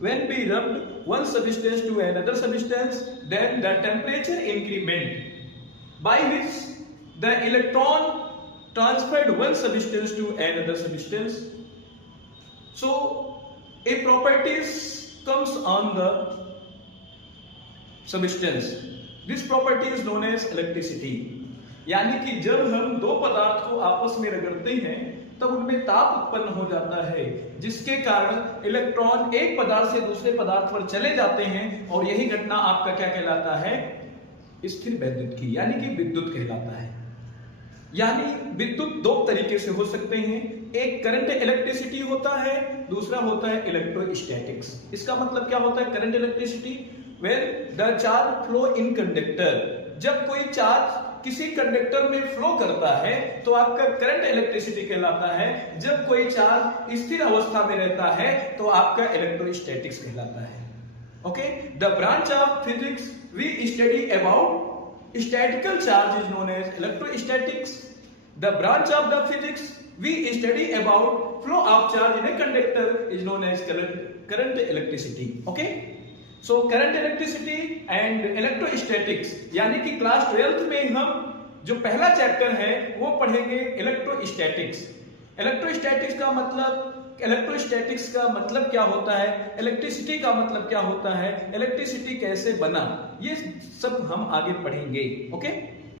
when we rubbed one substance to another substance, then the temperature increment by which the electron transferred one substance to another substance. So a properties comes on the substance. This property is known as electricity. यानी कि जब हम दो पदार्थ को आपस में रगड़ते हैं तब उनमें ताप उत्पन्न हो जाता है, जिसके कारण इलेक्ट्रॉन एक पदार्थ से दूसरे पदार्थ पर चले जाते हैं और यही घटना आपका क्या कहलाता है? स्थिर वैद्युत की, यानी कि विद्युत कहलाता है। यानी विद्युत दो तरीके से हो सकते हैं, एक करंट इलेक्ट्रिसिटी होता है, दूसरा होता है इलेक्ट्रोस्टैटिक्स। इसका मतलब क्या होता है current electricity? When the charge flow in conductor, जब कोई चार्ज किसी कंडक्टर में फ्लो करता है तो आपका करंट इलेक्ट्रिसिटी कहलाता है। जब कोई चार्ज स्थिर अवस्था में रहता है तो आपका इलेक्ट्रोस्टैटिक्स कहलाता है। Okay, the branch of physics we study about statical charge is known as electrostatics. The branch of the physics we study about flow of charge in a conductor is known as current electricity. Okay, so current electricity and electrostatics, यानी कि class 12th में हम जो पहला chapter है वो पढ़ेंगे electrostatics. Electrostatics का मतलब क्या होता है, इलेक्ट्रिसिटी का मतलब क्या होता है, इलेक्ट्रिसिटी कैसे बना, ये सब हम आगे पढ़ेंगे। ओके।